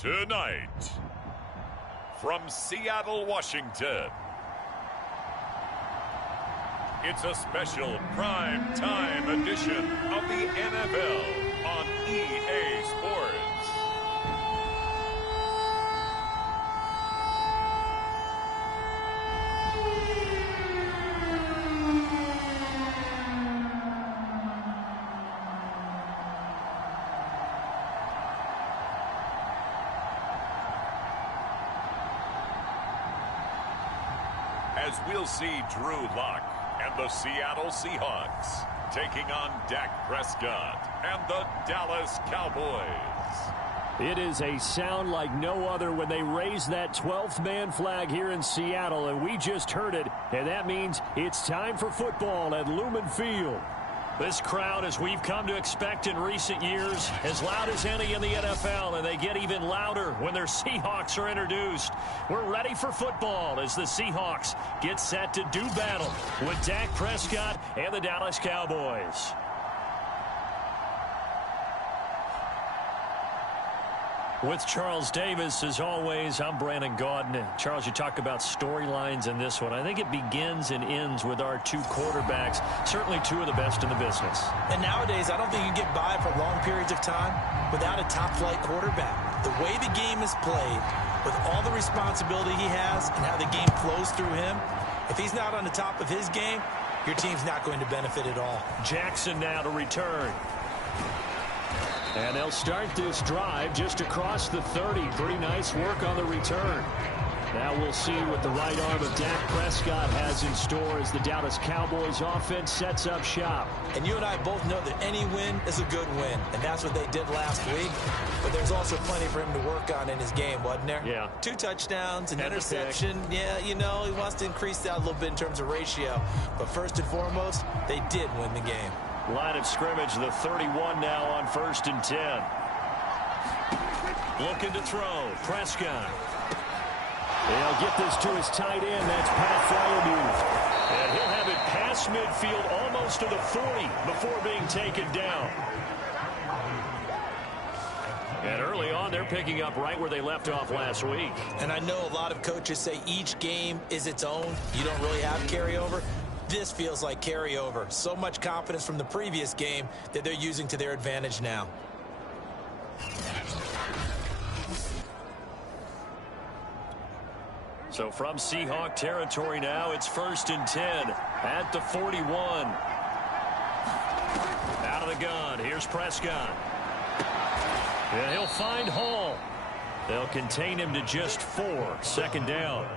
Tonight, from Seattle, Washington, it's a special prime time edition of the NFL on EA Sports. As we'll see Drew Lock and the Seattle Seahawks taking on Dak Prescott and the Dallas Cowboys. It is a sound like no other when they raise that 12th man flag here in Seattle, and we just heard it, and that means it's time for football at Lumen Field. This crowd, as we've come to expect in recent years, as loud as any in the NFL, and they get even louder when their Seahawks are introduced. We're ready for football as the Seahawks get set to do battle with Dak Prescott and the Dallas Cowboys. With Charles Davis, as always, I'm Brandon Gaudin. Charles, you talk about storylines in this one. I think it begins and ends with our two quarterbacks, certainly two of the best in the business. And nowadays, I don't think you can get by for long periods of time without a top-flight quarterback. The way the game is played, with all the responsibility he has and how the game flows through him, if he's not on the top of his game, your team's not going to benefit at all. Jackson now to return. And they'll start this drive just across the 30. Pretty nice work on the return. Now we'll see what the right arm of Dak Prescott has in store as the Dallas Cowboys offense sets up shop. And you and I both know that any win is a good win, and that's what they did last week. But there's also plenty for him to work on in his game, wasn't there? Yeah. 2 touchdowns, an interception. Yeah, you know, he wants to increase that a little bit in terms of ratio. But first and foremost, they did win the game. Line of scrimmage, the 31 now on 1st and 10. Looking to throw. Prescott. He'll get this to his tight end. That's Pat Freiermuth. And he'll have it past midfield almost to the 40 before being taken down. And early on, they're picking up right where they left off last week. And I know a lot of coaches say each game is its own. You don't really have carryover. This feels like carryover. So much confidence from the previous game that they're using to their advantage now. So from Seahawk territory now, it's 1st and 10 at the 41. Out of the gun, here's Prescott. And he'll find Hall. They'll contain him to just 4. 2nd down.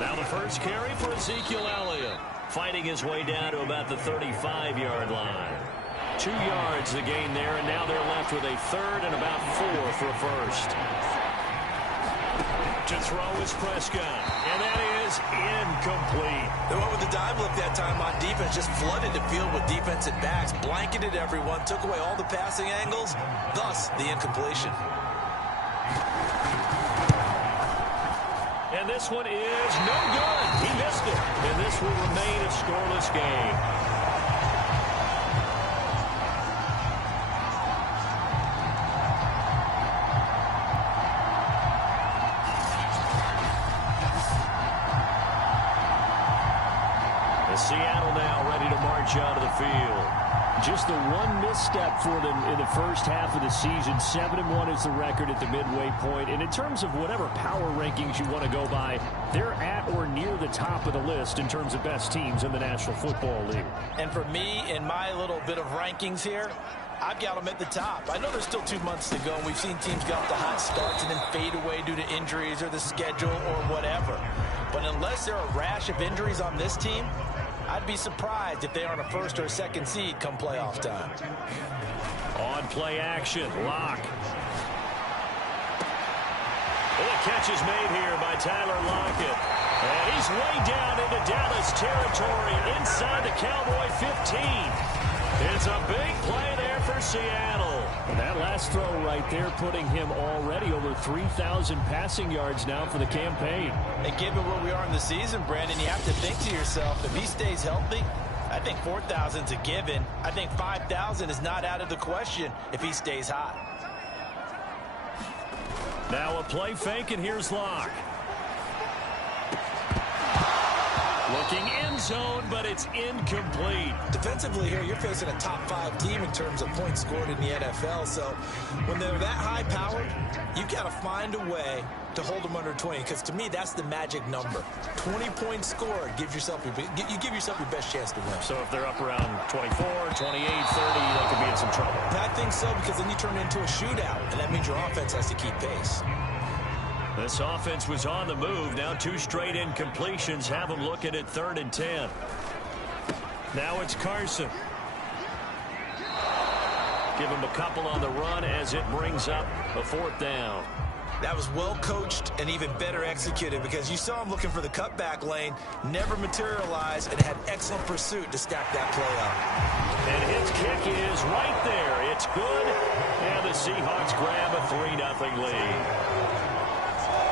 Now the first carry for Ezekiel Elliott, fighting his way down to about the 35-yard line. 2 yards the gain there, and now they're left with a 3rd and about 4 for a first. To throw is Prescott, and that is incomplete. They went with the dive look that time on defense, just flooded the field with defensive backs, blanketed everyone, took away all the passing angles, thus the incompletion. And this one is no good. He missed it. And this will remain a scoreless game. Seattle now ready to march out of the field. Just the one misstep for them in the first half of the season. 7-1 is the record at the midway point. And in terms of whatever power rankings you want to go by, they're at or near the top of the list in terms of best teams in the National Football League. And for me, in my little bit of rankings here, I've got them at the top. I know there's still 2 months to go. We've seen teams get off to hot starts and then fade away due to injuries or the schedule or whatever. But unless there are a rash of injuries on this team, I'd be surprised if they aren't a 1st or a 2nd seed come playoff time. On play action, Lock. Well, the catch is made here by Tyler Lockett. And he's way down into Dallas territory inside the Cowboy 15. It's a big play there for Seattle. And that last throw right there putting him already over 3,000 passing yards now for the campaign. And given where we are in the season, Brandon, you have to think to yourself, if he stays healthy, I think 4,000 is a given. I think 5,000 is not out of the question if he stays hot. Now a play fake, and here's Locke. Looking end zone, but it's incomplete. Defensively here, you're facing a top 5 team in terms of points scored in the NFL. So when they're that high powered, you've got to find a way to hold them under 20. Because to me, that's the magic number. 20 points scored gives yourself you give yourself your best chance to win. So if they're up around 24, 28, 30, they could be in some trouble. I think so, because then you turn it into a shootout, and that means your offense has to keep pace. This offense was on the move. Now 2 straight incompletions have them looking at 3rd and 10. Now it's Carson. Give him a couple on the run as it brings up a 4th down. That was well coached and even better executed, because you saw him looking for the cutback lane, never materialized, and had excellent pursuit to stack that play up. And his kick is right there. It's good, and the Seahawks grab a 3-0 lead.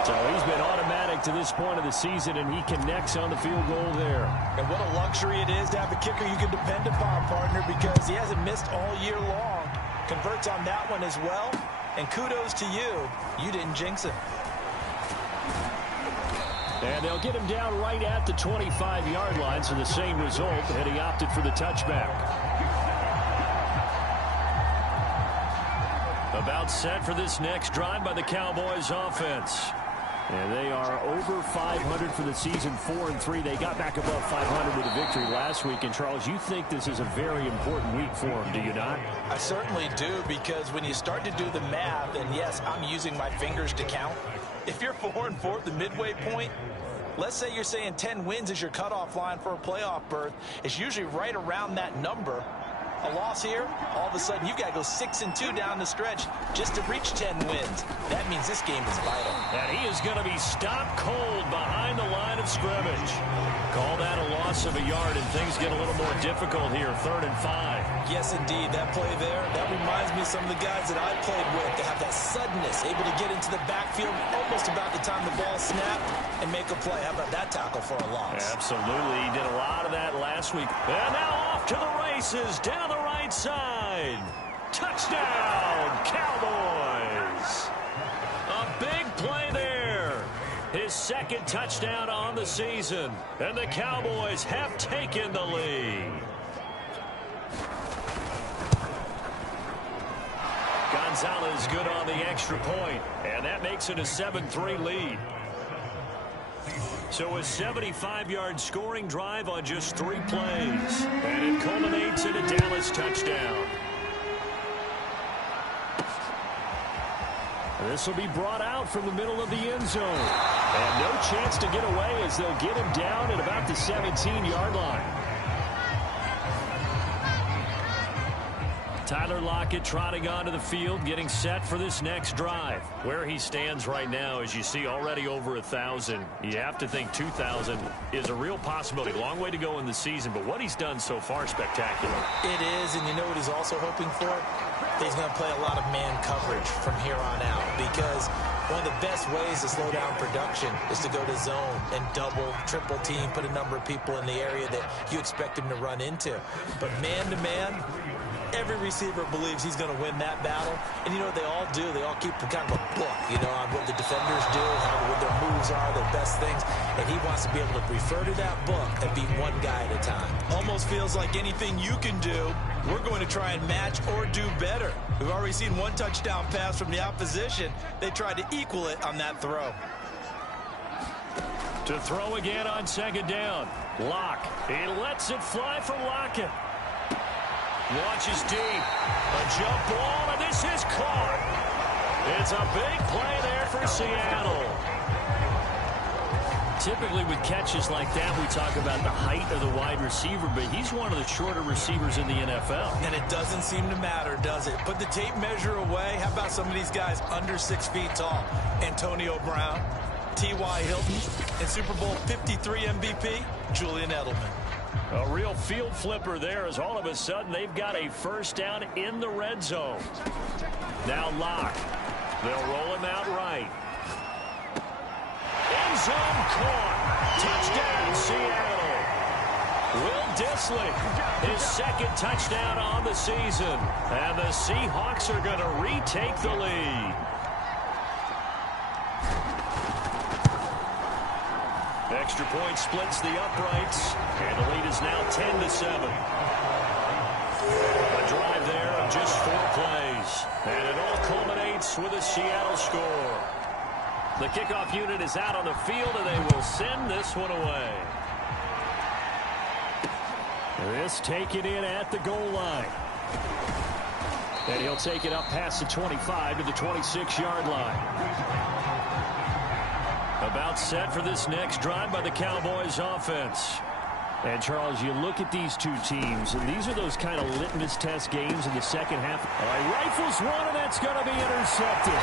So he's been automatic to this point of the season, and he connects on the field goal there. And what a luxury it is to have a kicker you can depend upon, partner, because he hasn't missed all year long. Converts on that one as well, and kudos to you. You didn't jinx him. And they'll get him down right at the 25-yard line, so the same result, and he opted for the touchback. About set for this next drive by the Cowboys offense. And they are over 500 for the season, 4-3. They got back above 500 with a victory last week. And, Charles, you think this is a very important week for them, do you not? I certainly do, because when you start to do the math, and, yes, I'm using my fingers to count. If you're 4-4 at the midway point, let's say you're saying 10 wins is your cutoff line for a playoff berth. It's usually right around that number. A loss here, all of a sudden you've got to go 6-2 down the stretch just to reach 10 wins. That means this game is vital. And he is going to be stopped cold behind the line of scrimmage. Call that a loss of a yard, and things get a little more difficult here, 3rd and 5. Yes, indeed. That play there, that reminds me of some of the guys that I played with. They have that suddenness, able to get into the backfield almost about the time the ball snapped and make a play. How about that tackle for a loss? Absolutely. He did a lot of that last week. And now off to the races, down the right side. Touchdown, Cowboys. A big play there. His 2nd touchdown on the season. And the Cowboys have taken the lead. Gonzalez good on the extra point. And that makes it a 7-3 lead. So a 75-yard scoring drive on just 3 plays. And it culminates in a Dallas touchdown. This will be brought out from the middle of the end zone. And no chance to get away as they'll get him down at about the 17-yard line. Tyler Lockett trotting onto the field, getting set for this next drive. Where he stands right now, as you see, already over 1,000. You have to think 2,000 is a real possibility. Long way to go in the season, but what he's done so far, spectacular. It is, and you know what he's also hoping for? He's going to play a lot of man coverage from here on out, because one of the best ways to slow down production is to go to zone and double, triple team, put a number of people in the area that you expect him to run into. But man-to-man, every receiver believes he's going to win that battle. And you know what they all do? They all keep kind of a book, you know, on what the defenders do, what their moves are, their best things. And he wants to be able to refer to that book and beat one guy at a time. Almost feels like anything you can do, we're going to try and match or do better. We've already seen one touchdown pass from the opposition. They tried to equal it on that throw. To throw again on 2nd down. Locke. He lets it fly from Lockett. Launches deep. A jump ball, and this is caught. It's a big play there for Seattle. Typically with catches like that, we talk about the height of the wide receiver, but he's one of the shorter receivers in the NFL. And it doesn't seem to matter, does it? Put the tape measure away. How about some of these guys under 6 feet tall? Antonio Brown, T.Y. Hilton, and Super Bowl 53 MVP, Julian Edelman. A real field flipper there, as all of a sudden they've got a 1st down in the red zone. Now Locke. They'll roll him out right. End zone caught. Touchdown, Seattle. Will Dissly, his second touchdown on the season. And the Seahawks are going to retake the lead. Extra point splits the uprights, and the lead is now 10-7. A drive there of just 4 plays, and it all culminates with a Seattle score. The kickoff unit is out on the field, and they will send this one away. This taken in at the goal line. And he'll take it up past the 25 to the 26-yard line. About set for this next drive by the Cowboys offense. And, Charles, you look at these two teams, and these are those kind of litmus test games in the second half. All right, rifles one, and that's going to be intercepted.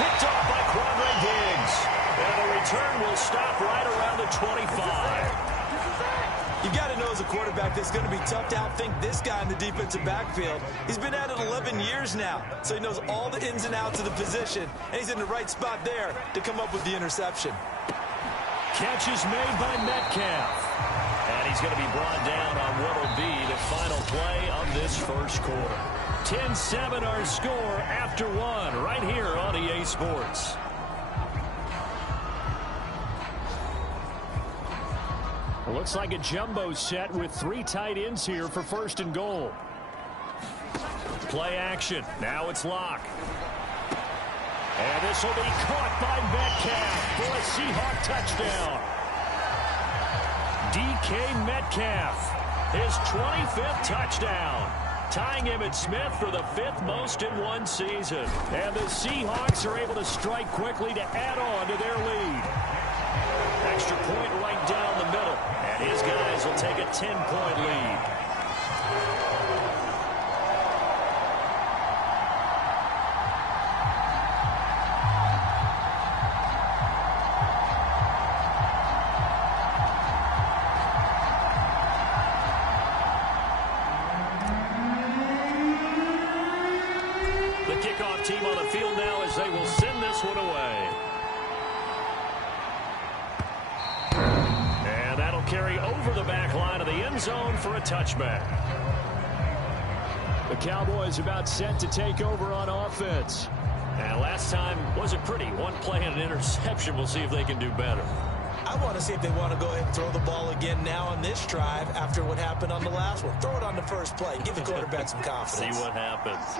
Picked off by Quandre Diggs. And the return will stop right around the 25. You got to know as a quarterback it's going to be tough to outthink this guy in the defensive backfield. He's been at it 11 years now, so he knows all the ins and outs of the position, and he's in the right spot there to come up with the interception. Catch is made by Metcalf. And he's going to be brought down on what will be the final play of this first quarter. 10-7 our score after one right here on EA Sports. Looks like a jumbo set with 3 tight ends here for first and goal. Play action. Now it's Locke. And this will be caught by Metcalf for a Seahawk touchdown. DK Metcalf, his 25th touchdown, tying Emmitt Smith for the 5th most in one season. And the Seahawks are able to strike quickly to add on to their lead. Extra point right down the middle, and his guys will take a 10-point lead. The kickoff team on the field now as they will send this one away. And that'll carry over the back line of the end zone for a touchback. The Cowboys about set to take over on offense. And last time wasn't pretty. One play and an interception. We'll see if they can do better. I want to see if they want to go ahead and throw the ball again now on this drive after what happened on the last one. Throw it on the first play. Give the quarterback some confidence. See what happens.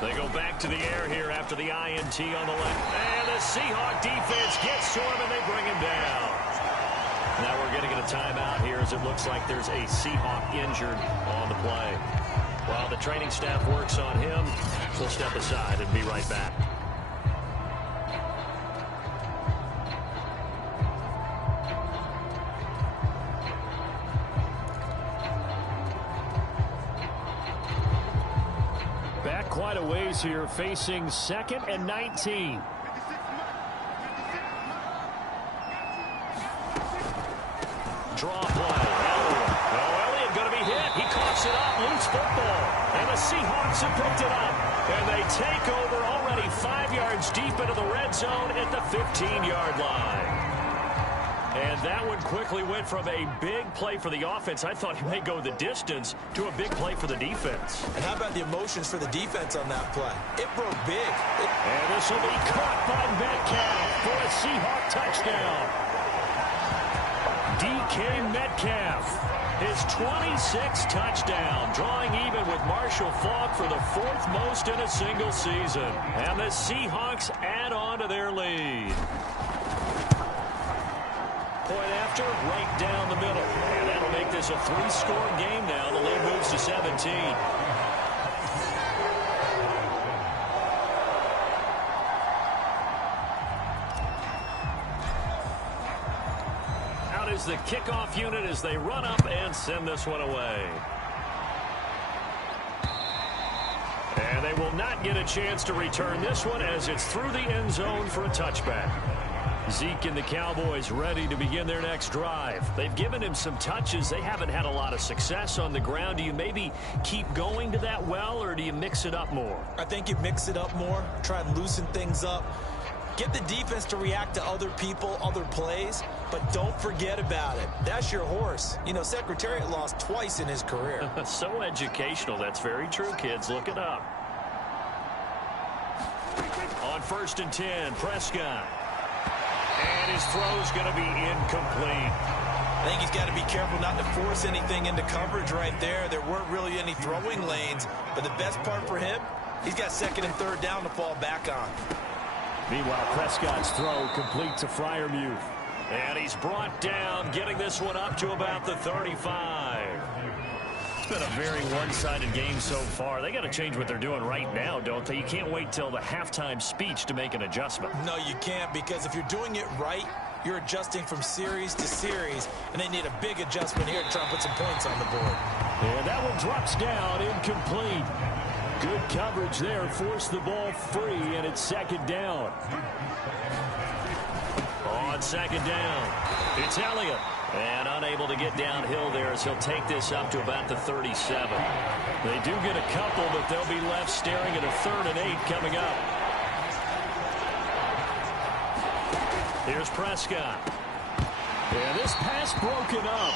They go back to the air here after the INT on the left. And the Seahawk defense gets to him, and they bring him down. Now we're going to get a timeout here as it looks like there's a Seahawk injured on the play. While the training staff works on him, we'll step aside and be right back. Back quite a ways here, facing 2nd and 19. Draw play. Elliott going to be hit. He coughs it up. Loose football. And the Seahawks have picked it up. And they take over already 5 yards deep into the red zone at the 15-yard line. And that one quickly went from a big play for the offense. I thought he may go the distance to a big play for the defense. And how about the emotions for the defense on that play? It broke big. And this will be caught by Metcalf for a Seahawk touchdown. DK Metcalf, his 26th touchdown, drawing even with Marshall Faulk for the 4th most in a single season. And the Seahawks add on to their lead. Point after, right down the middle. And that'll make this a 3-score game now. The lead moves to 17. Out is the kickoff unit as they run up and send this one away. And they will not get a chance to return this one as it's through the end zone for a touchback. Zeke and the Cowboys ready to begin their next drive. They've given him some touches. They haven't had a lot of success on the ground. Do you maybe keep going to that well, or do you mix it up more? I think you mix it up more, try and loosen things up. Get the defense to react to other people, other plays, but don't forget about it. That's your horse. You know, Secretariat lost twice in his career. So educational. That's very true, kids. Look it up. On 1st and 10, Prescott. And his throw's going to be incomplete. I think he's got to be careful not to force anything into coverage right there. There weren't really any throwing lanes, but the best part for him, he's got 2nd and 3rd down to fall back on. Meanwhile, Prescott's throw complete to Freiermuth. And he's brought down, getting this one up to about the 35. It's been a very one-sided game so far. They got to change what they're doing right now, don't they? You can't wait till the halftime speech to make an adjustment. No, you can't, because if you're doing it right, you're adjusting from series to series, and they need a big adjustment here to try and put some points on the board. And that one drops down, incomplete. Good coverage there, forced the ball free, and it's 2nd down. On 2nd down, it's Elliott. And unable to get downhill there as he'll take this up to about the 37. They do get a couple, but they'll be left staring at a 3rd and 8 coming up. Here's Prescott. And this pass broken up.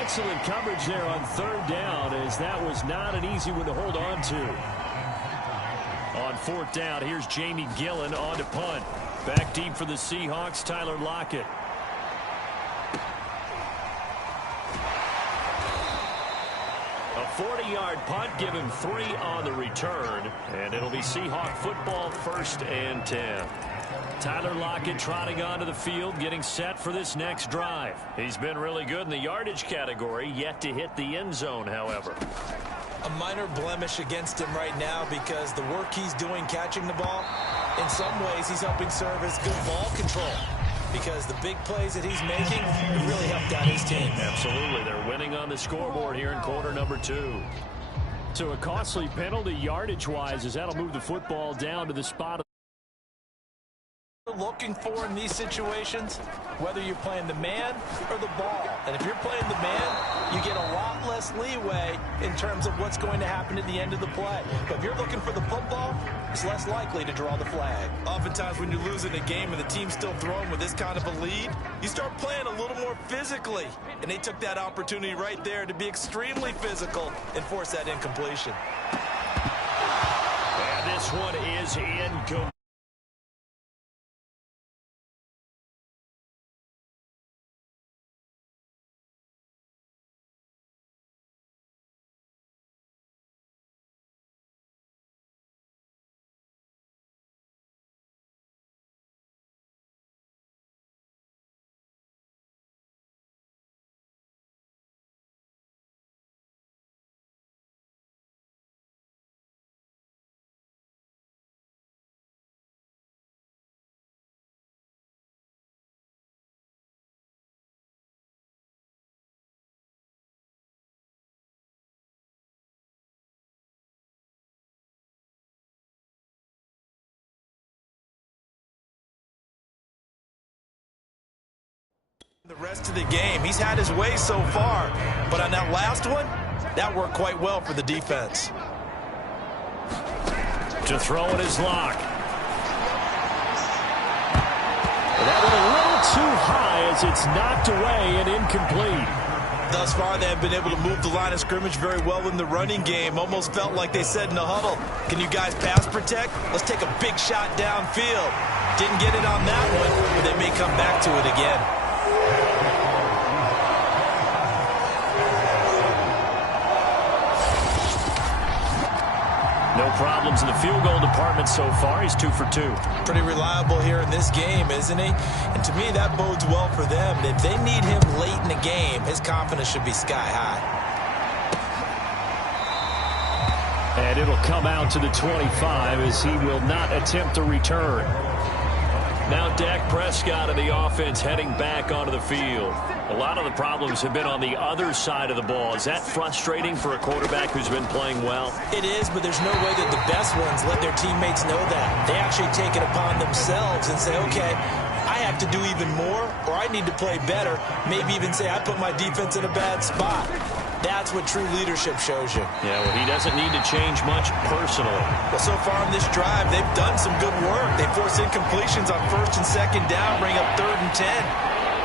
Excellent coverage there on 3rd down, as that was not an easy one to hold on to. On 4th down, here's Jamie Gillen on to punt. Back deep for the Seahawks, Tyler Lockett. A 40-yard punt, give him 3 on the return, and it'll be Seahawk football, 1st and 10. Tyler Lockett trotting onto the field, getting set for this next drive. He's been really good in the yardage category, yet to hit the end zone, however. A minor blemish against him right now because the work he's doing catching the ball, in some ways he's helping serve as good ball control, because the big plays that he's making have really helped out his team. Absolutely. They're winning on the scoreboard here in quarter number 2. So a costly penalty yardage-wise, as that'll move the football down to the spot. Looking for in these situations, whether you're playing the man or the ball. And if you're playing the man, you get a lot less leeway in terms of what's going to happen at the end of the play. But if you're looking for the football, it's less likely to draw the flag. Oftentimes when you're losing a game and the team's still throwing with this kind of a lead, you start playing a little more physically. And they took that opportunity right there to be extremely physical and force that incompletion. And this one is incomplete. The rest of the game, he's had his way so far, but on that last one, that worked quite well for the defense. To throw it is Lock. That one a little too high as it's knocked away and incomplete. Thus far, they have been able to move the line of scrimmage very well in the running game. Almost felt like they said in the huddle, can you guys pass protect? Let's take a big shot downfield. Didn't get it on that one, but they may come back to it again. No problems in the field goal department so far. He's 2 for 2. Pretty reliable here in this game, isn't he? And to me, that bodes well for them. If they need him late in the game, his confidence should be sky high. And it'll come out to the 25 as he will not attempt a return. Now Dak Prescott of the offense heading back onto the field. A lot of the problems have been on the other side of the ball. Is that frustrating for a quarterback who's been playing well? It is, but there's no way that the best ones let their teammates know that. They actually take it upon themselves and say, okay, I have to do even more, or I need to play better. Maybe even say I put my defense in a bad spot. That's what true leadership shows you. Yeah, well, he doesn't need to change much personally. Well, so far in this drive, they've done some good work. They force incompletions on 1st and 2nd down, bring up 3rd and 10.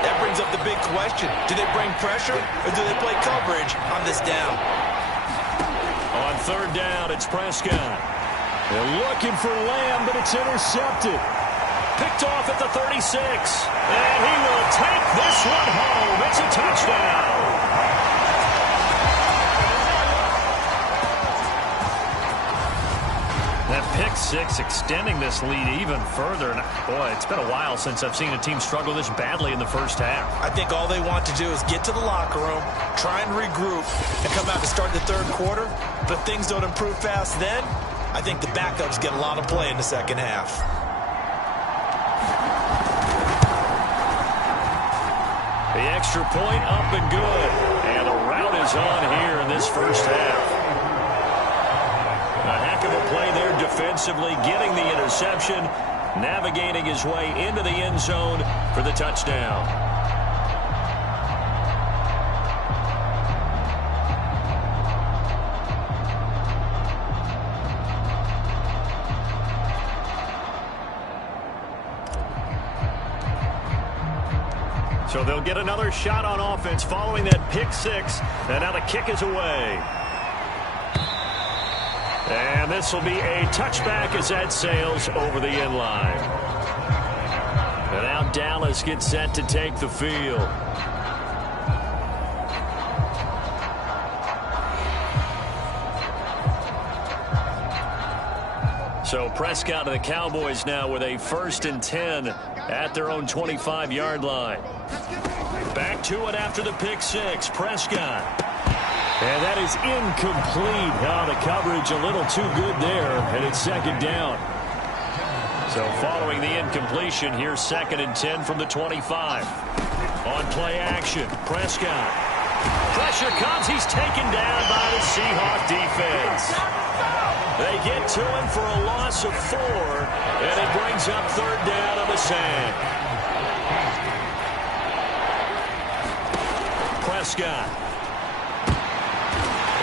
That brings up the big question. Do they bring pressure or do they play coverage on this down? On 3rd down, it's Prescott. They're looking for Lamb, but it's intercepted. Picked off at the 36. And he will take this one home. It's a touchdown. That pick six extending this lead even further. And boy, it's been a while since I've seen a team struggle this badly in the first half. I think all they want to do is get to the locker room, try and regroup, and come out to start the 3rd quarter. But if things don't improve fast then, I think the backups get a lot of play in the 2nd half. The extra point up and good. And the route is on here in this first half. A heck of a play there defensively, getting the interception, navigating his way into the end zone for the touchdown. So they'll get another shot on offense following that pick six, and now the kick is away. And this will be a touchback as that sails over the end line. And now Dallas gets set to take the field. So Prescott and the Cowboys now with a 1st and 10 at their own 25-yard line. Back to it after the pick six. Prescott. And that is incomplete. Oh, the coverage a little too good there, and it's 2nd down. So following the incompletion, here's 2nd and 10 from the 25. On play action, Prescott. Pressure comes. He's taken down by the Seahawks defense. They get to him for a loss of 4, and it brings up 3rd down on the sack. Prescott.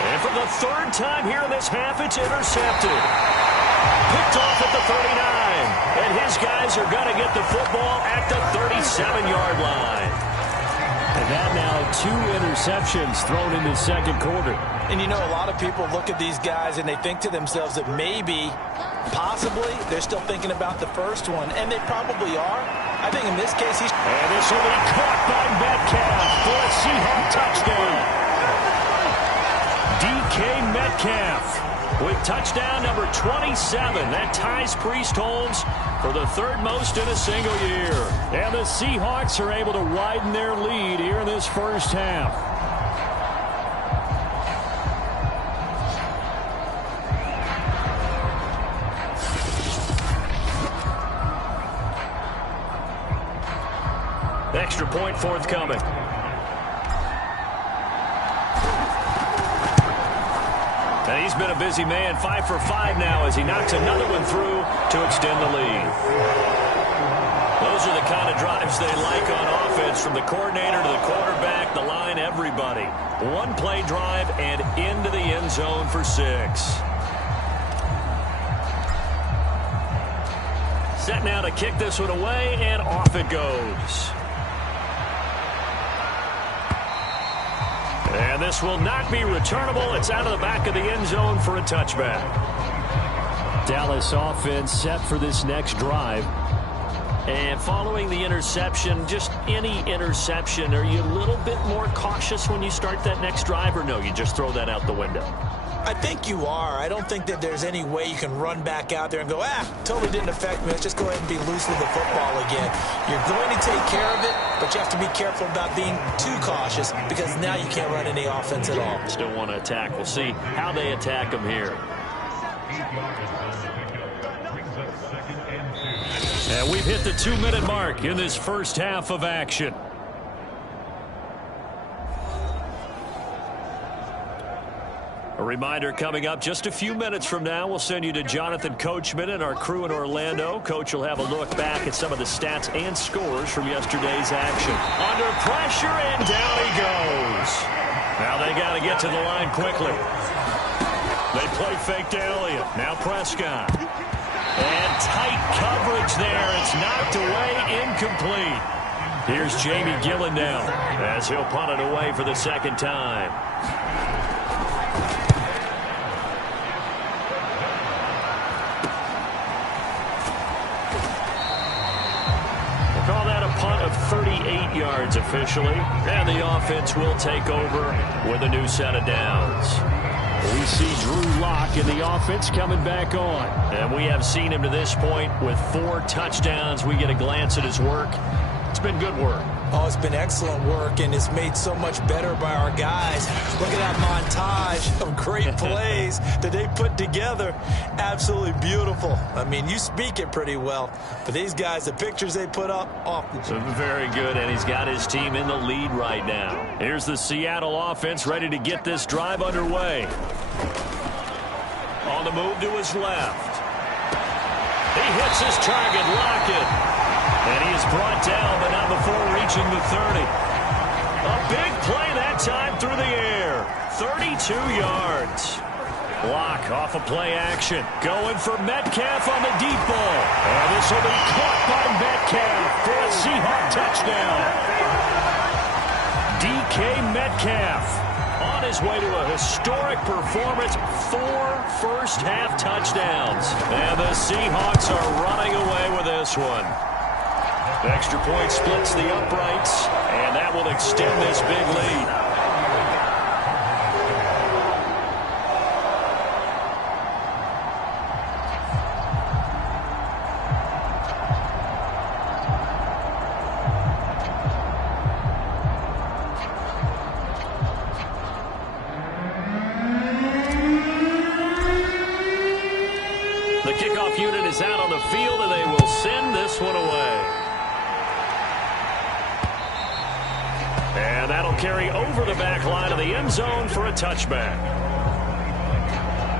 And for the 3rd time here in this half, it's intercepted. Picked off at the 39. And his guys are going to get the football at the 37-yard line. And that now 2 interceptions thrown in the 2nd quarter. And you know, a lot of people look at these guys and they think to themselves that maybe, possibly, they're still thinking about the first one. And they probably are. I think in this case, he's... And this will be caught by Metcalf for a Seahawks touchdown. DK Metcalf with touchdown number 27. That ties Priest Holmes for the 3rd most in a single year. And the Seahawks are able to widen their lead here in this first half. Extra point forthcoming. And he's been a busy man, 5 for 5 now as he knocks another one through to extend the lead. Those are the kind of drives they like on offense, from the coordinator to the quarterback, the line, everybody. 1 play drive and into the end zone for 6. Set now to kick this one away, and off it goes. And this will not be returnable. It's out of the back of the end zone for a touchback. Dallas offense set for this next drive. And following the interception, just any interception, are you a little bit more cautious when you start that next drive, or no, you just throw that out the window? I think you are. I don't think that there's any way you can run back out there and go, totally didn't affect me. Let's just go ahead and be loose with the football again. You're going to take care of it, but you have to be careful about being too cautious, because now you can't run any offense at all. Still want to attack. We'll see how they attack them here. And we've hit the 2-minute mark in this first half of action. A reminder, coming up just a few minutes from now, we'll send you to Jonathan Coachman and our crew in Orlando. Coach will have a look back at some of the stats and scores from yesterday's action. Under pressure, and down he goes. Now they got to get to the line quickly. They play fake to Elliott. Now Prescott. And tight coverage there. It's knocked away, incomplete. Here's Jamie Gillen now as he'll punt it away for the second time. We'll call that a punt of 38 yards officially. And the offense will take over with a new set of downs. We see Drew Lock in the offense coming back on. And we have seen him to this point with 4 touchdowns. We get a glance at his work. It's been good work. Oh, it's been excellent work, and it's made so much better by our guys. Look at that montage of great plays that they put together. Absolutely beautiful. I mean, you speak it pretty well, but these guys, the pictures they put up, off the chain. Very good, and he's got his team in the lead right now. Here's the Seattle offense ready to get this drive underway. On the move to his left. He hits his target, Lockett. And he is brought down, but not before reaching the 30. A big play that time through the air. 32 yards. Lock off of play action. Going for Metcalf on the deep ball. And this will be caught by Metcalf for a Seahawk touchdown. DK Metcalf on his way to a historic performance. 4 first-half touchdowns. And the Seahawks are running away with this one. The extra point splits the uprights, and that will extend this big lead. The kickoff unit is out on the field, and they will send this one away. And that'll carry over the back line of the end zone for a touchback.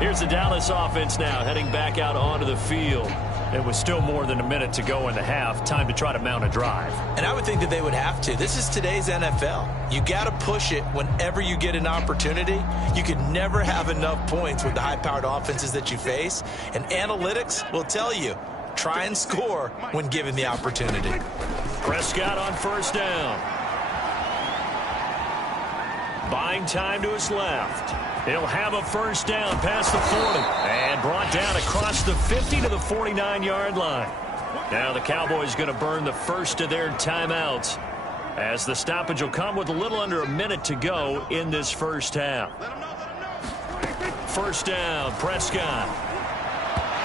Here's the Dallas offense now heading back out onto the field. It was still more than a minute to go in the half. Time to try to mount a drive. And I would think that they would have to. This is today's NFL. You got to push it whenever you get an opportunity. You can never have enough points with the high-powered offenses that you face. And analytics will tell you, try and score when given the opportunity. Prescott on first down. Buying time to his left. He'll have a first down past the 40. And brought down across the 50 to the 49-yard line. Now the Cowboys going to burn the first of their timeouts, as the stoppage will come with a little under a minute to go in this first half. First down, Prescott.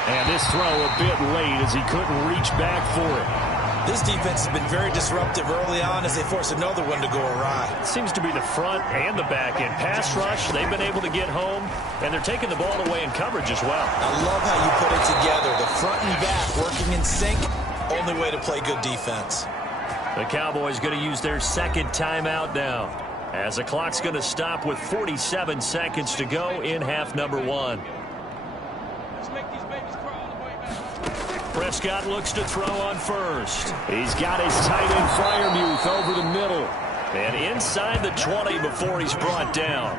And this throw a bit late as he couldn't reach back for it. This defense has been very disruptive early on as they force another one to go awry. It seems to be the front and the back end. Pass rush, they've been able to get home, and they're taking the ball away in coverage as well. I love how you put it together. The front and back working in sync, only way to play good defense. The Cowboys going to use their second timeout now, as the clock's going to stop with 47 seconds to go in half number 1. Prescott looks to throw on first. He's got his tight end Freiermuth over the middle. And inside the 20 before he's brought down.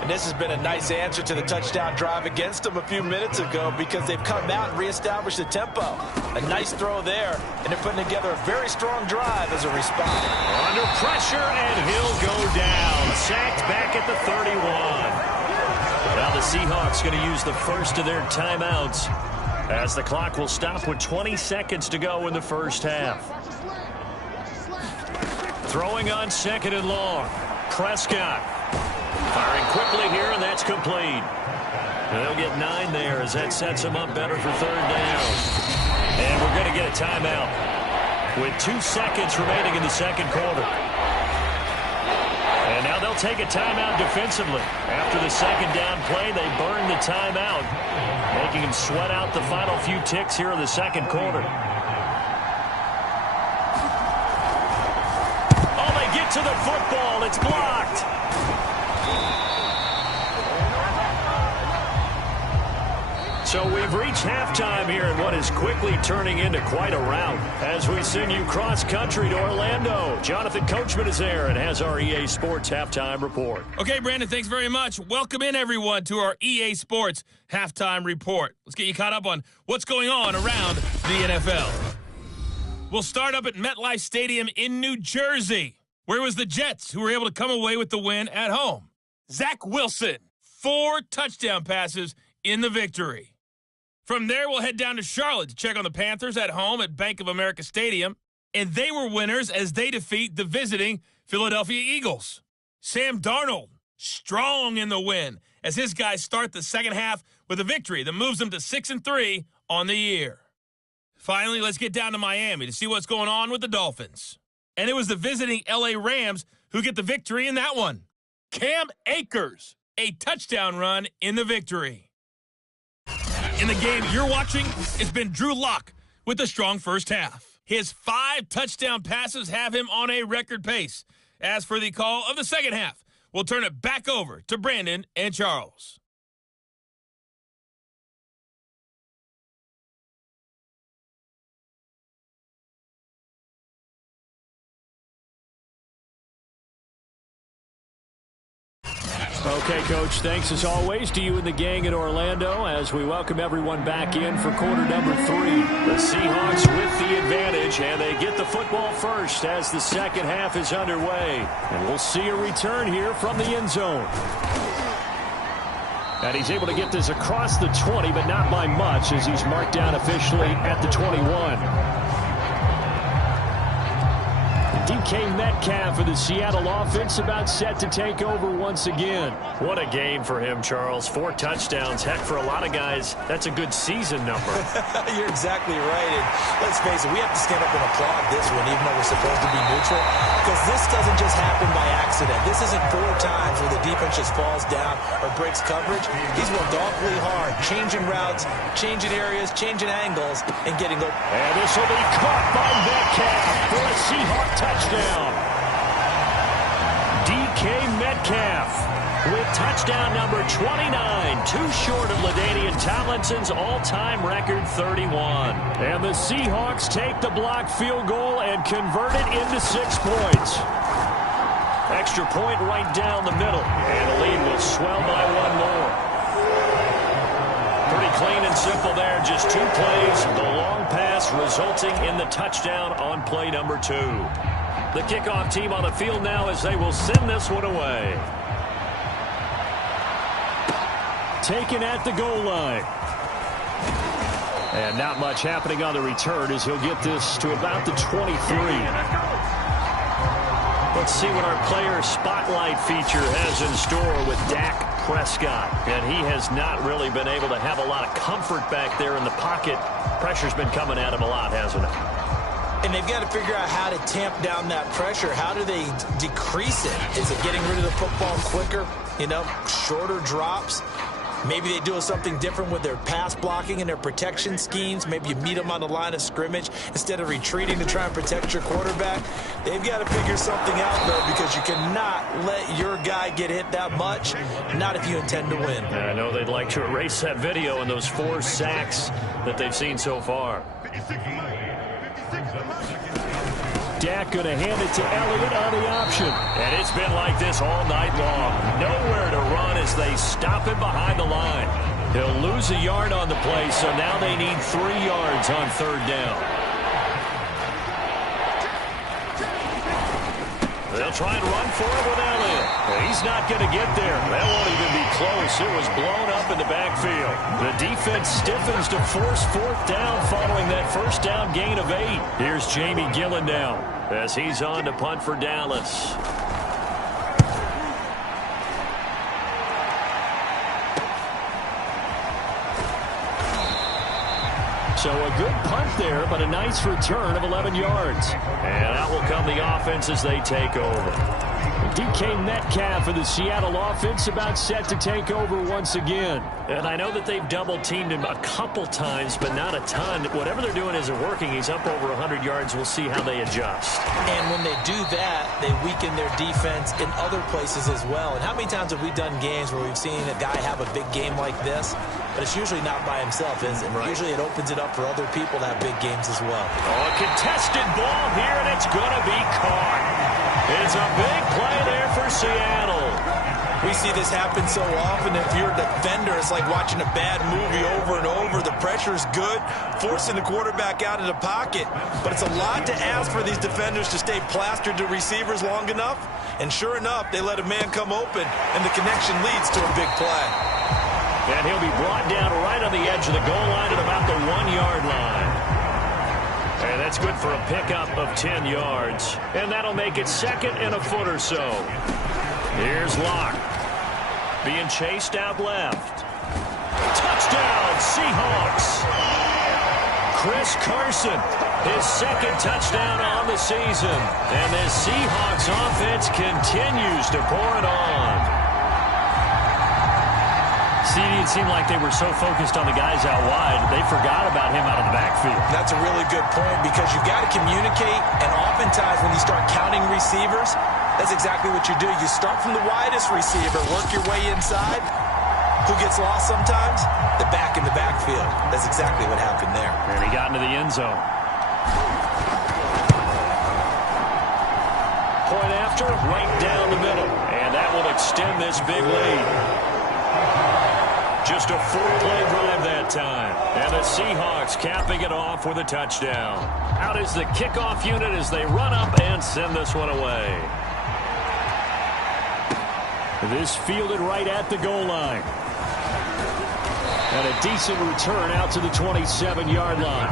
And this has been a nice answer to the touchdown drive against them a few minutes ago, because they've come out and reestablished the tempo. A nice throw there, and they're putting together a very strong drive as a response. Under pressure, and he'll go down. Sacked back at the 31. Now the Seahawks going to use the first of their timeouts, as the clock will stop with 20 seconds to go in the first half. Throwing on second and long. Prescott firing quickly here, and that's complete. And they'll get 9 there as that sets them up better for third down. And we're going to get a timeout with 2 seconds remaining in the second quarter. And now they'll take a timeout defensively. After the second down play, they burn the timeout, making them sweat out the final few ticks here in the second quarter. Oh, they get to the football. It's blocked. So we've reached halftime here in what is quickly turning into quite a rout as we send you cross-country to Orlando. Jonathan Coachman is there and has our EA Sports Halftime Report. Okay, Brandon, thanks very much. Welcome in, everyone, to our EA Sports Halftime Report. Let's get you caught up on what's going on around the NFL. We'll start up at MetLife Stadium in New Jersey, where it was the Jets who were able to come away with the win at home. Zach Wilson, 4 touchdown passes in the victory. From there, we'll head down to Charlotte to check on the Panthers at home at Bank of America Stadium, and they were winners as they defeat the visiting Philadelphia Eagles. Sam Darnold, strong in the win, as his guys start the second half with a victory that moves them to 6-3 on the year. Finally, let's get down to Miami to see what's going on with the Dolphins. And it was the visiting LA Rams who get the victory in that one. Cam Akers, a touchdown run in the victory. In the game you're watching, it's been Drew Lock with a strong first half. His 5 touchdown passes have him on a record pace. As for the call of the second half, we'll turn it back over to Brandon and Charles. Okay, Coach, thanks as always to you and the gang in Orlando as we welcome everyone back in for quarter number 3. The Seahawks with the advantage, and they get the football first as the second half is underway. And we'll see a return here from the end zone. And he's able to get this across the 20, but not by much as he's marked down officially at the 21. DK Metcalf for the Seattle offense about set to take over once again. What a game for him, Charles. 4 touchdowns. Heck, for a lot of guys, that's a good season number. You're exactly right. And let's face it, we have to stand up and applaud this one, even though we're supposed to be neutral, because this doesn't just happen by accident. This isn't 4 times where the defense just falls down or breaks coverage. He's worked awfully hard, changing routes, changing areas, changing angles, and getting open. And this will be caught by Metcalf for a Seahawk touchdown. DK Metcalf with touchdown number 29, too short of LaDainian Tomlinson's all-time record 31. And the Seahawks take the blocked field goal and convert it into 6 points. Extra point right down the middle, and the lead will swell by 1 more. Pretty clean and simple there, just 2 plays. The long pass resulting in the touchdown on play number 2. The kickoff team on the field now as they will send this one away. Taken at the goal line. And not much happening on the return as he'll get this to about the 23. Let's see what our player spotlight feature has in store with Dak Prescott. And he has not really been able to have a lot of comfort back there in the pocket. Pressure's been coming at him a lot, hasn't it? And they've got to figure out how to tamp down that pressure. How do they decrease it? Is it getting rid of the football quicker? Shorter drops? Maybe they do something different with their pass blocking and their protection schemes. Maybe you meet them on the line of scrimmage instead of retreating to try and protect your quarterback. They've got to figure something out, though, because you cannot let your guy get hit that much, not if you intend to win. I know they'd like to erase that video and those 4 sacks that they've seen so far. Dak going to hand it to Elliott on the option. And it's been like this all night long. Nowhere to run as they stop him behind the line. He'll lose a yard on the play, so now they need 3 yards on 3rd down. They'll try and run for it with Elliott. He's not going to get there. That won't even be close. It was blown up in the backfield. The defense stiffens to force 4th down following that first down gain of 8. Here's Jamie Gillen now as he's on to punt for Dallas. So a good punt there, but a nice return of 11 yards. And out will come the offense as they take over. DK Metcalf for the Seattle offense about set to take over once again. And I know that they've double-teamed him a couple times, but not a ton. Whatever they're doing isn't working. He's up over 100 yards. We'll see how they adjust. And when they do that, they weaken their defense in other places as well. And how many times have we done games where we've seen a guy have a big game like this? but it's usually not by himself, is it? Right. Usually it opens it up for other people to have big games as well. Oh, a contested ball here, and it's going to be caught. It's a big play there for Seattle. We see this happen so often. If you're a defender, it's like watching a bad movie over and over. The pressure is good, forcing the quarterback out of the pocket. But it's a lot to ask for these defenders to stay plastered to receivers long enough. And sure enough, they let a man come open, and the connection leads to a big play. And he'll be brought down right on the edge of the goal line at about the 1-yard line. And that's good for a pickup of 10 yards. And that'll make it second and a foot or so. Here's Locke. Being chased out left. Touchdown, Seahawks. Chris Carson, his second touchdown on the season. And this Seahawks offense continues to pour it on. See, it seemed like they were so focused on the guys out wide, they forgot about him out of the backfield. That's a really good point because you've got to communicate, and oftentimes when you start counting receivers, that's exactly what you do. You start from the widest receiver, work your way inside. Who gets lost sometimes? The back in the backfield. That's exactly what happened there. And he got into the end zone. Point after, right down the middle. And that will extend this big lead. Just a 4-play drive that time. And the Seahawks capping it off with a touchdown. Out is the kickoff unit as they run up and send this one away. This fielded right at the goal line. And a decent return out to the 27-yard line.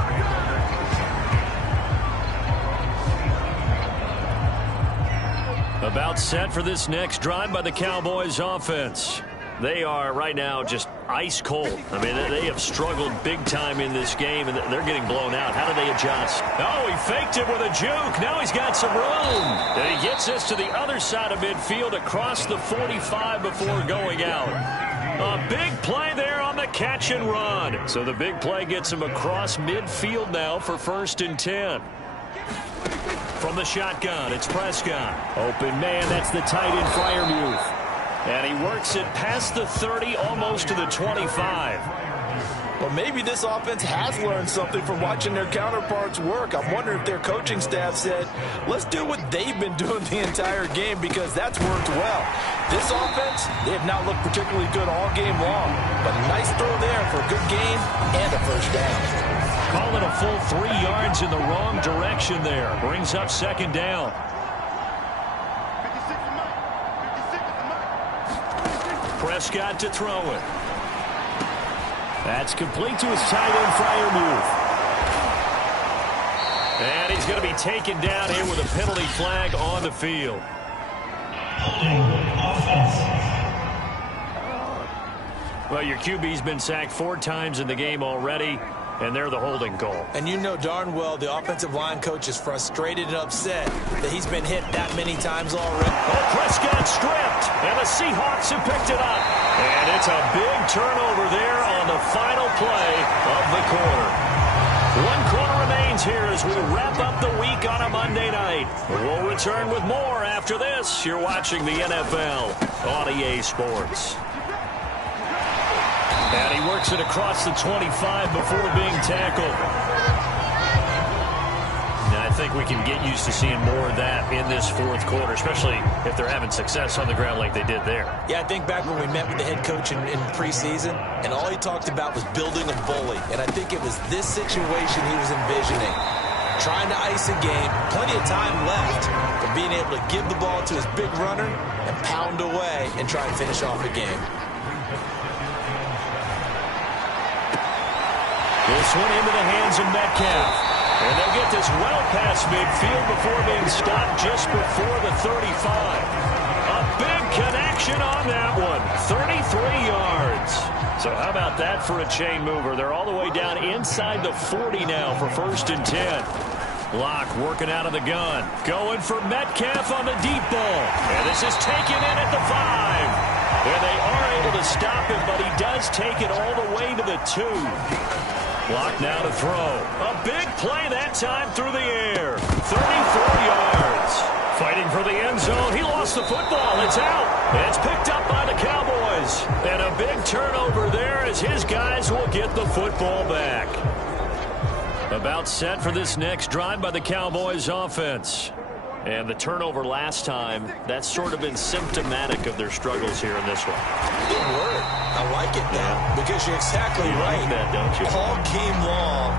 About set for this next drive by the Cowboys offense. They are right now just ice cold. I mean, they have struggled big time in this game, and they're getting blown out. How do they adjust? Oh, he faked it with a juke. Now he's got some room. And he gets us to the other side of midfield across the 45 before going out. A big play there on the catch and run. So the big play gets him across midfield now for 1st and 10. From the shotgun, it's Prescott. Open man, that's the tight end Freiermuth. And he works it past the 30, almost to the 25. Well, maybe this offense has learned something from watching their counterparts work. I'm wondering if their coaching staff said, let's do what they've been doing the entire game because that's worked well. This offense, they have not looked particularly good all game long. But a nice throw there for a good gain and a first down. Call it a full 3 yards in the wrong direction there. Brings up 2nd down. Prescott to throw it. That's complete to his tight end, Freiermuth. And he's going to be taken down here with a penalty flag on the field. Well, your QB's been sacked 4 times in the game already, and they're the holding call. And you know darn well the offensive line coach is frustrated and upset that he's been hit that many times already. Oh, Prescott stripped, and the Seahawks have picked it up. And it's a big turnover there on the final play of the quarter. 1 quarter remains here as we wrap up the week on a Monday night. We'll return with more after this. You're watching the NFL on EA Sports. And he works it across the 25 before being tackled. Now, I think we can get used to seeing more of that in this 4th quarter, especially if they're having success on the ground like they did there. Yeah, I think back when we met with the head coach in preseason, and all he talked about was building a bully. And I think it was this situation he was envisioning. Trying to ice a game, plenty of time left, but being able to give the ball to his big runner and pound away and try and finish off a game. This one into the hands of Metcalf. And they'll get this well past midfield before being stopped just before the 35. A big connection on that one. 33 yards. So how about that for a chain mover? They're all the way down inside the 40 now for 1st and 10. Locke working out of the gun. Going for Metcalf on the deep ball. And this is taken in at the 5. And they are able to stop him, but he does take it all the way to the 2. Locke now to throw. A big play that time through the air. 34 yards. Fighting for the end zone. He lost the football. It's out. It's picked up by the Cowboys. And a big turnover there as his guys will get the football back. About set for this next drive by the Cowboys offense. And the turnover last time, that's sort of been symptomatic of their struggles here in this one. Good word. I like it now because you're exactly right. Like that, don't you? All game long,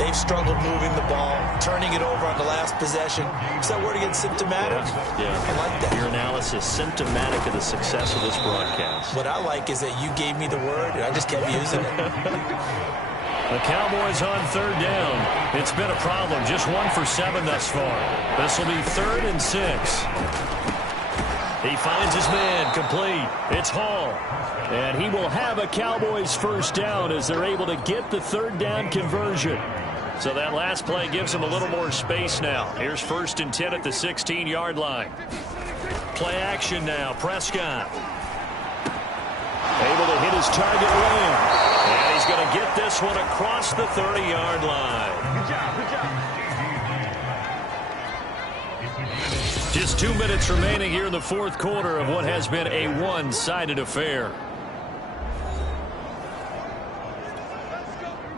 they've struggled moving the ball, turning it over on the last possession. Is that word again, symptomatic? Yeah. I like that. Your analysis, symptomatic of the success of this broadcast. What I like is that you gave me the word, and I just kept using it. The Cowboys on third down. It's been a problem. Just 1 for 7 thus far. This will be 3rd and 6. He finds his man complete. It's Hall. And he will have a Cowboys first down as they're able to get the third down conversion. So that last play gives them a little more space now. Here's 1st and 10 at the 16-yard line. Play action now. Prescott. Able to hit his target Lamb. And he's going to get this one across the 30-yard line. Good job, good job. Just 2 minutes remaining here in the 4th quarter of what has been a one-sided affair.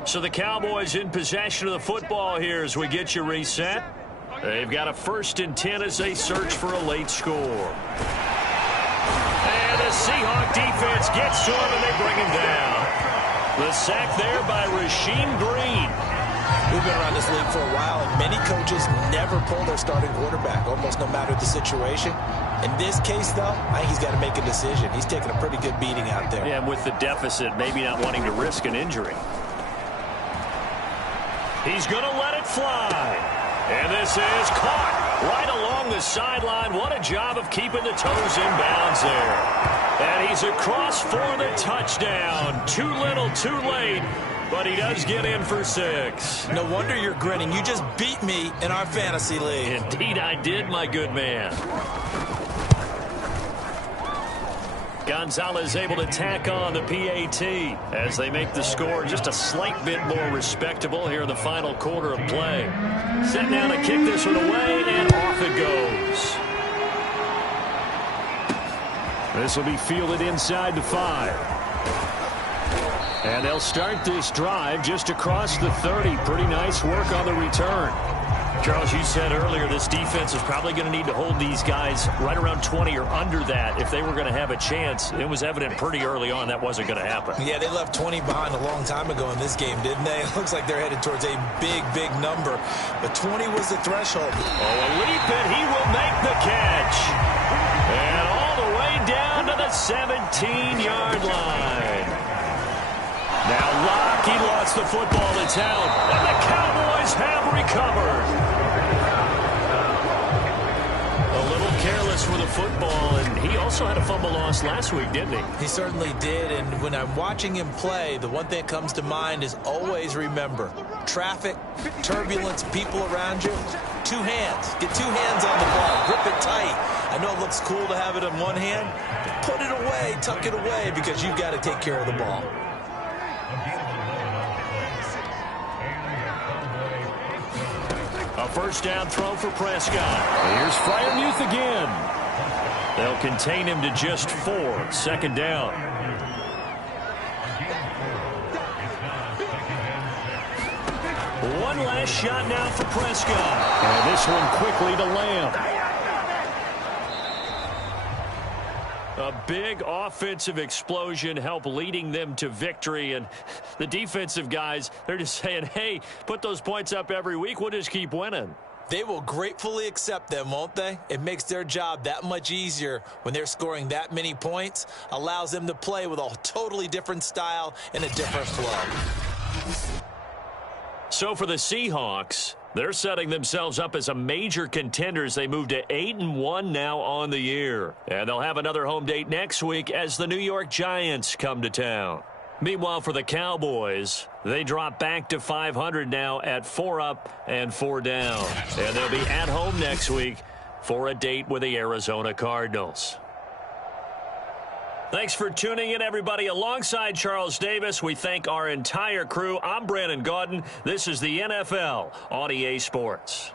So the Cowboys in possession of the football here as we get you reset. They've got a 1st and 10 as they search for a late score. And the Seahawks defense gets to him and they bring him down. The sack there by Rasheem Green. We've been around this league for a while, and many coaches never pull their starting quarterback, almost no matter the situation. In this case, though, I think he's got to make a decision. He's taking a pretty good beating out there. Yeah, and with the deficit, maybe not wanting to risk an injury. He's going to let it fly. And this is caught right along the sideline. What a job of keeping the toes in bounds there. And he's across for the touchdown. Too little, too late. But he does get in for 6. No wonder you're grinning. You just beat me in our fantasy league. Indeed I did, my good man. Gonzalez able to tack on the PAT as they make the score just a slight bit more respectable here in the final quarter of play. Set down to kick this one away, and off it goes. This will be fielded inside the 5. And they'll start this drive just across the 30. Pretty nice work on the return. Charles, you said earlier this defense is probably going to need to hold these guys right around 20 or under that if they were going to have a chance. It was evident pretty early on that wasn't going to happen. Yeah, they left 20 behind a long time ago in this game, didn't they? It looks like they're headed towards a big, big number. But 20 was the threshold. Oh, a leap, and he will make the catch. And all the way down to the 17-yard line. Now Locke, he lost the football. It's out. And the Cowboys have recovered. A little careless with the football, and he also had a fumble loss last week, didn't he? He certainly did, and when I'm watching him play, the one thing that comes to mind is always remember, traffic, turbulence, people around you, 2 hands. Get 2 hands on the ball. Grip it tight. I know it looks cool to have it in one hand, but put it away, tuck it away, because you've got to take care of the ball. A first down throw for Prescott. Here's Freiermuth again. They'll contain him to just 4. 2nd down. One last shot now for Prescott. And this one quickly to Lamb. A big offensive explosion helped leading them to victory. And the defensive guys, they're just saying, hey, put those points up every week. We'll just keep winning. They will gratefully accept them, won't they? It makes their job that much easier when they're scoring that many points. Allows them to play with a totally different style and a different flow. So for the Seahawks, they're setting themselves up as a major contender as they move to 8-1 now on the year. And they'll have another home date next week as the New York Giants come to town. Meanwhile, for the Cowboys, they drop back to 500 now at 4 up and 4 down. And they'll be at home next week for a date with the Arizona Cardinals. Thanks for tuning in, everybody. Alongside Charles Davis, we thank our entire crew. I'm Brandon Gaudin. This is the NFL on EA Sports.